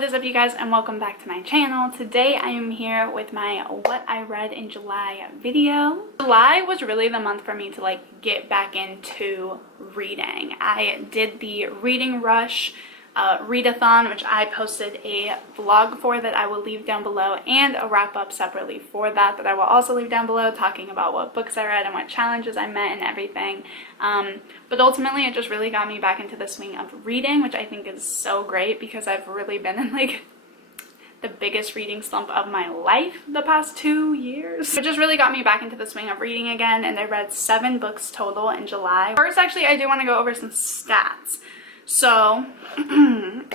What is up, you guys, and welcome back to my channel. Today I am here with my what I read in July video. July was really the month for me to get back into reading. I did the reading rush readathon, which I posted a vlog for that I will leave down below, and a wrap up separately for that I will also leave down below, talking about what books I read and what challenges I met and everything. But ultimately it just really got me back into the swing of reading, which I think is so great because I've really been in the biggest reading slump of my life the past 2 years. It just really got me back into the swing of reading again, and I read 7 books total in July. First, actually, I do want to go over some stats. So, on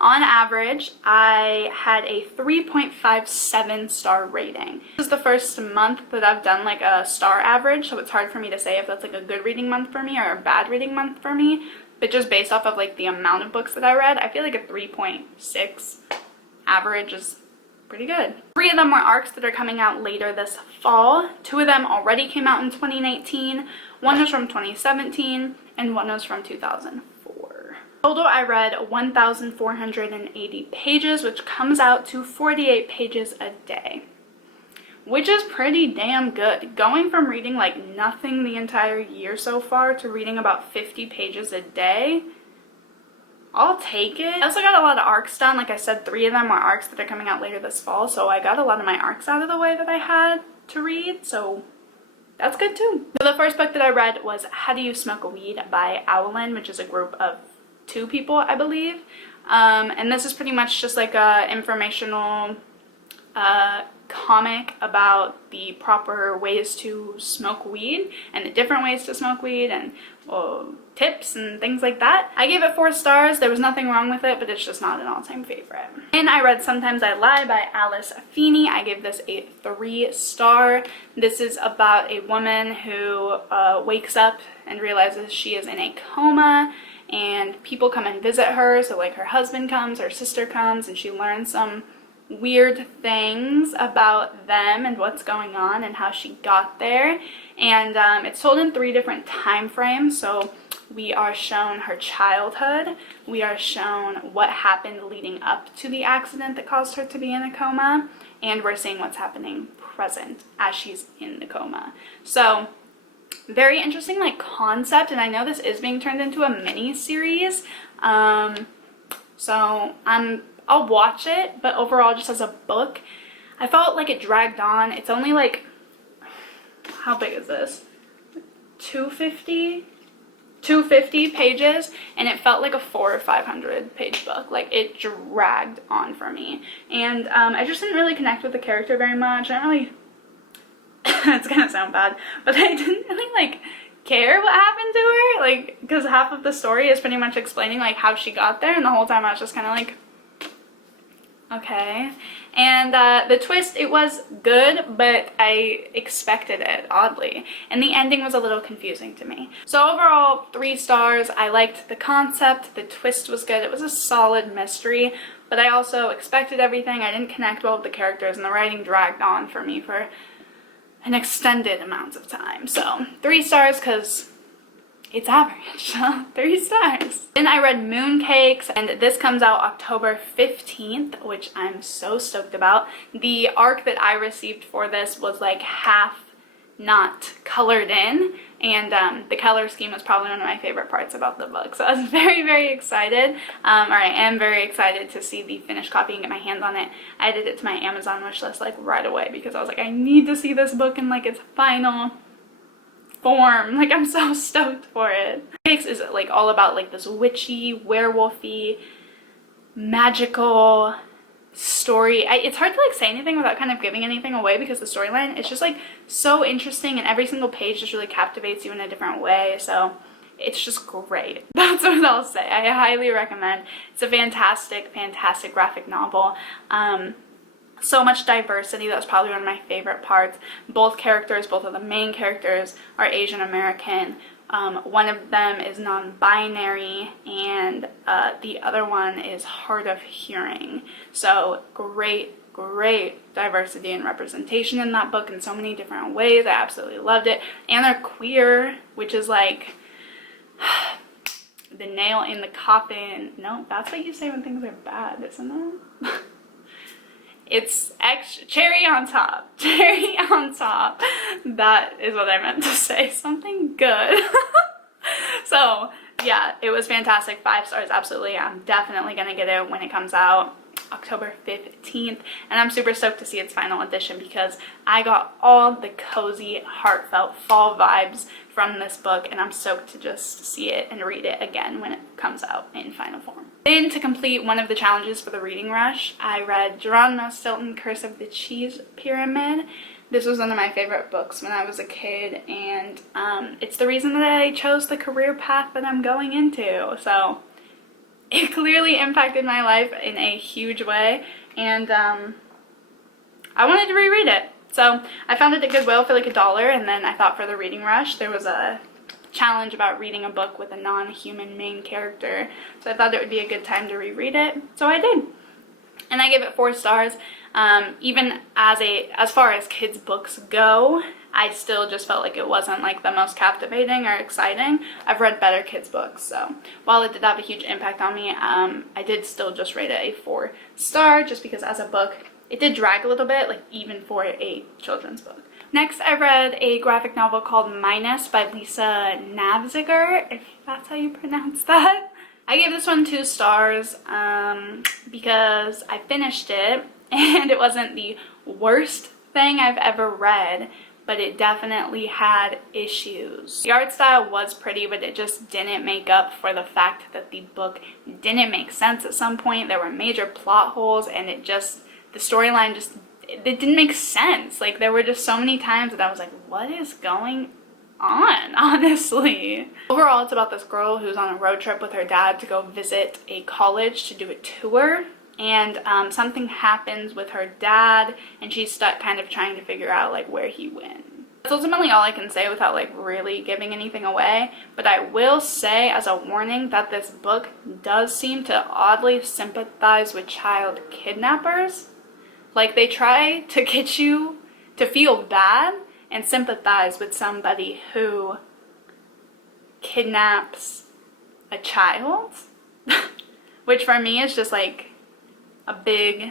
average, I had a 3.57 star rating. This is the first month that I've done a star average, so it's hard for me to say if that's a good reading month for me or a bad reading month for me. But just based off of the amount of books that I read, I feel like a 3.6 average is pretty good. 3 of them were arcs that are coming out later this fall. 2 of them already came out in 2019. 1 was from 2017, and 1 was from 2004. Total, I read 1,480 pages, which comes out to 48 pages a day, which is pretty damn good. Going from reading nothing the entire year so far to reading about 50 pages a day, I'll take it. I also got a lot of arcs done. Like I said, 3 of them are arcs that are coming out later this fall, so I got a lot of my arcs out of the way that I had to read, so that's good too. So the first book that I read was How Do You Smoke a Weed by Owlin, which is a group of 2 people, I believe. And this is pretty much just a informational comic about the proper ways to smoke weed and the different ways to smoke weed and tips and things like that. I gave it 4 stars. There was nothing wrong with it, but it's just not an all-time favorite. And I read Sometimes I Lie by Alice Feeney. I gave this a 3 star. This is about a woman who wakes up and realizes she is in a coma, and people come and visit her. So her husband comes, her sister comes, and she learns some weird things about them and what's going on and how she got there. And it's told in 3 different time frames. So we are shown her childhood, we are shown what happened leading up to the accident that caused her to be in a coma, and we're seeing what's happening present as she's in the coma. So very interesting concept, and I know this is being turned into a mini series, so I'll watch it, but overall, just as a book, I felt like it dragged on. It's only how big is this? 250 pages, and it felt like a 400 or 500 page book. It dragged on for me, and I just didn't really connect with the character very much. I don't really it's gonna sound bad, but I didn't really care what happened to her, because half of the story is pretty much explaining how she got there, and the whole time I was just kind of okay. And the twist, it was good, but I expected it, oddly, and the ending was a little confusing to me. So overall, 3 stars. I liked the concept, the twist was good, it was a solid mystery, but I also expected everything. I didn't connect well with the characters, and the writing dragged on for me for an extended amount of time. So 3 stars because it's average. 3 stars. Then I read Mooncakes, and this comes out October 15th, which I'm so stoked about. The arc that I received for this was half not colored in, and the color scheme was probably one of my favorite parts about the book. So I was very, very excited, or I am very excited to see the finished copy and get my hands on it. I added it to my Amazon wish list right away because I was I need to see this book in its final form. I'm so stoked for it. Mooncakes is all about this witchy, werewolfy, magical story. It's hard to say anything without kind of giving anything away, because the storyline is just so interesting, and every single page just really captivates you in a different way. So it's just great. That's what I'll say. I highly recommend. It's a fantastic graphic novel. So much diversity. That was probably one of my favorite parts. Both of the main characters are Asian American. One of them is non-binary, and the other one is hard of hearing. So great diversity and representation in that book in so many different ways. I absolutely loved it. And they're queer, which is The Nail in the Coffin. No, that's what you say when things are bad, isn't it? It's extra cherry on top. Cherry on top. That is what I meant to say. Something good. So yeah, it was fantastic. 5 stars, absolutely. I'm definitely gonna get it when it comes out October 15th, and I'm super stoked to see its final edition because I got all the cozy, heartfelt fall vibes from this book, and I'm stoked to just see it and read it again when it comes out in final form. Then, to complete one of the challenges for the reading rush, I read Geronimo Stilton, Curse of the Cheese Pyramid. This was one of my favorite books when I was a kid, and it's the reason that I chose the career path that I'm going into. So it clearly impacted my life in a huge way, and I wanted to reread it. So I found it at Goodwill for like $1, and then I thought for the reading rush there was a challenge about reading a book with a non-human main character, so I thought it would be a good time to reread it, so I did. And I gave it 4 stars. Even as far as kids books go, I still just felt like it wasn't like the most captivating or exciting. I've read better kids books, so while it did have a huge impact on me, I did still just rate it a 4 star just because as a book it did drag a little bit, like even for a children's book. Next, I read a graphic novel called Minus by Lisa Navziger, if that's how you pronounce that. I gave this one 2 stars because I finished it and it wasn't the worst thing I've ever read, but it definitely had issues. The art style was pretty, but it just didn't make up for the fact that the book didn't make sense at some point. There were major plot holes, and the storyline just, it didn't make sense. Like, there were just so many times that I was like, what is going on, honestly? Overall, it's about this girl who's on a road trip with her dad to go visit a college to do a tour, and something happens with her dad, and she's stuck kind of trying to figure out like where he went. That's ultimately all I can say without like really giving anything away, but I will say as a warning that this book does seem to oddly sympathize with child kidnappers. Like, they try to get you to feel bad and sympathize with somebody who kidnaps a child, which for me is just like a big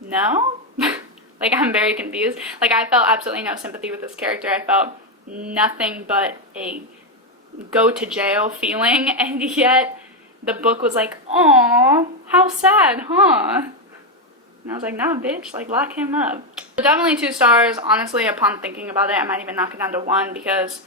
no. Like, I'm very confused. Like, I felt absolutely no sympathy with this character. I felt nothing but a go to jail feeling, and yet the book was like, aw, how sad, huh? And I was like, nah, bitch, like, lock him up. So definitely 2 stars. Honestly, upon thinking about it, I might even knock it down to 1 because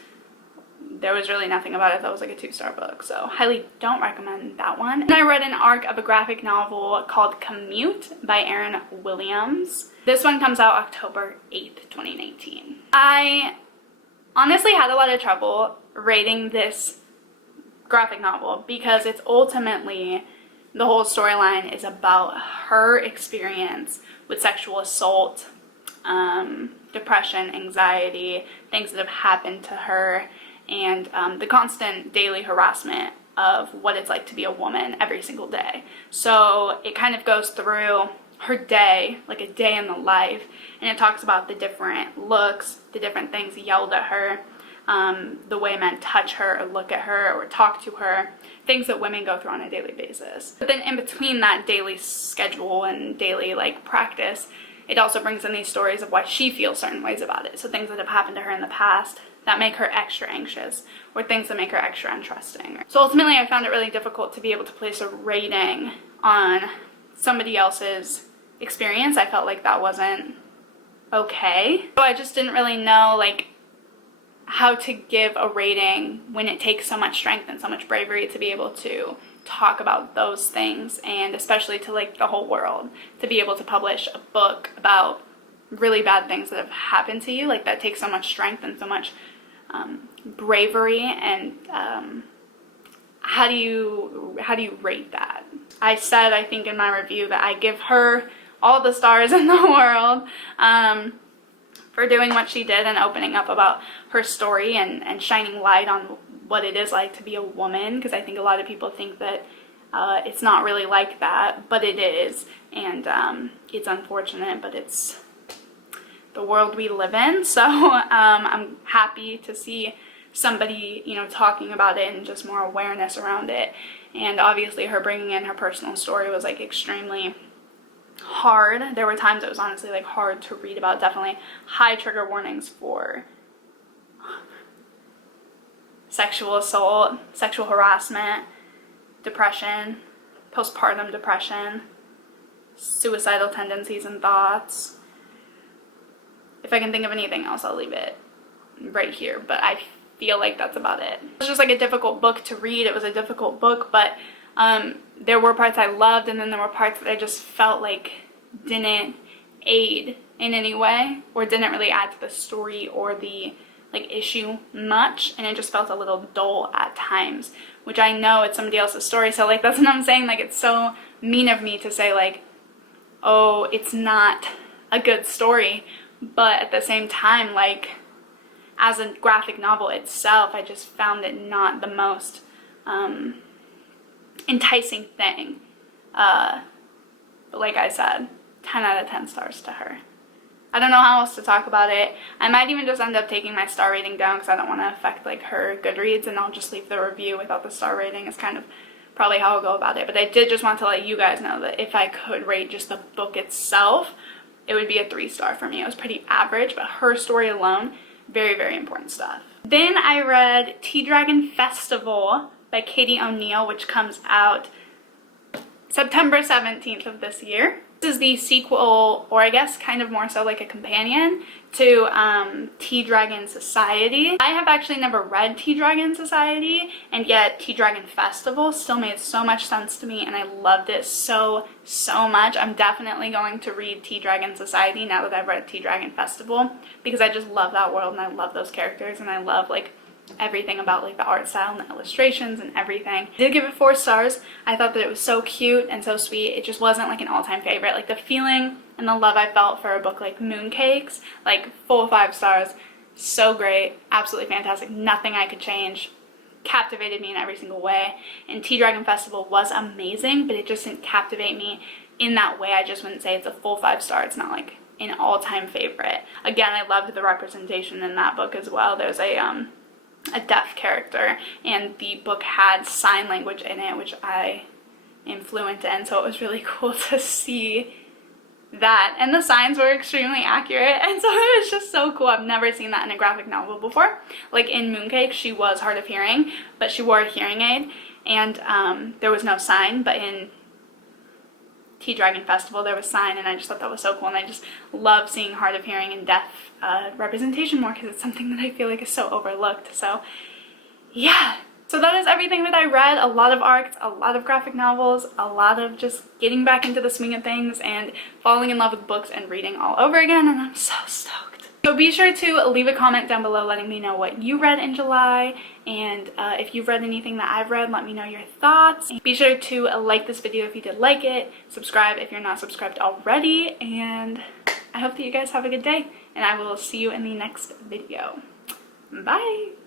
there was really nothing about it that was like a 2-star book. So highly don't recommend that one. And I read an arc of a graphic novel called Commute by Erin Williams. This one comes out October 8th, 2019. I honestly had a lot of trouble rating this graphic novel because it's ultimately, the whole storyline is about her experience with sexual assault, depression, anxiety, things that have happened to her, and the constant daily harassment of what it's like to be a woman every single day. So it kind of goes through her day, like a day in the life, and it talks about the different looks, the different things yelled at her, the way men touch her or look at her or talk to her, things that women go through on a daily basis. But then in between that daily schedule and daily like practice, it also brings in these stories of why she feels certain ways about it. So things that have happened to her in the past that make her extra anxious, or things that make her extra untrusting. So ultimately, I found it really difficult to be able to place a rating on somebody else's experience. I felt like that wasn't okay. So I just didn't really know like how to give a rating when it takes so much strength and so much bravery to be able to talk about those things, and especially to like the whole world, to be able to publish a book about really bad things that have happened to you. Like, that takes so much strength and so much bravery, and how do you rate that? I said, I think in my review, that I give her all the stars in the world for doing what she did and opening up about her story and shining light on what it is like to be a woman, because I think a lot of people think that it's not really like that, but it is, and it's unfortunate, but it's the world we live in. So I'm happy to see somebody, you know, talking about it and just more awareness around it. And obviously her bringing in her personal story was like extremely hard. There were times it was honestly like hard to read about. Definitely high trigger warnings for sexual assault, sexual harassment, depression, postpartum depression, suicidal tendencies and thoughts. If I can think of anything else, I'll leave it right here, but I feel like that's about it. It was just like a difficult book to read. It was a difficult book, but there were parts I loved, and then there were parts that I just felt like didn't aid in any way, or didn't really add to the story or the like issue much, and it just felt a little dull at times, which I know it's somebody else's story, so like that's what I'm saying. Like, it's so mean of me to say like, oh, it's not a good story, but at the same time, like, as a graphic novel itself, I just found it not the most enticing thing. But like I said, 10 out of 10 stars to her. I don't know how else to talk about it. I might even just end up taking my star rating down because I don't want to affect like her Goodreads, and I'll just leave the review without the star rating. Is kind of probably how I'll go about it. But I did just want to let you guys know that if I could rate just the book itself, it would be a 3-star for me. It was pretty average, but her story alone, very, very important stuff. Then I read Tea Dragon Festival by Katie O'Neill, which comes out September 17th of this year. This is the sequel, or I guess kind of more so like a companion to Tea Dragon Society. I have actually never read Tea Dragon Society, and yet Tea Dragon Festival still made so much sense to me, and I loved it so much. I'm definitely going to read Tea Dragon Society now that I've read Tea Dragon Festival, because I just love that world, and I love those characters, and I love like everything about like the art style and the illustrations and everything. I did give it 4 stars. I thought that it was so cute and so sweet. It just wasn't like an all-time favorite. Like the feeling and the love I felt for a book like Mooncakes, like full 5 stars. So great, absolutely fantastic, nothing I could change. Captivated me in every single way. And Tea Dragon Festival was amazing, but it just didn't captivate me in that way. I just wouldn't say it's a full 5 star. It's not like an all-time favorite. Again, I loved the representation in that book as well. There's a deaf character, and the book had sign language in it, which I am fluent in, so it was really cool to see that, and the signs were extremely accurate, and so it was just so cool. I've never seen that in a graphic novel before. Like in Mooncake, she was hard of hearing, but she wore a hearing aid, and there was no sign, but in Tea Dragon Festival there was sign, and I just thought that was so cool, and I just love seeing hard of hearing and deaf representation more, because it's something that I feel like is so overlooked. So yeah, so that is everything that I read. A lot of arcs, a lot of graphic novels, a lot of just getting back into the swing of things and falling in love with books and reading all over again, and I'm so stoked. So be sure to leave a comment down below letting me know what you read in July, and if you've read anything that I've read, let me know your thoughts. Be sure to like this video if you did like it, subscribe if you're not subscribed already, and I hope that you guys have a good day, and I will see you in the next video. Bye!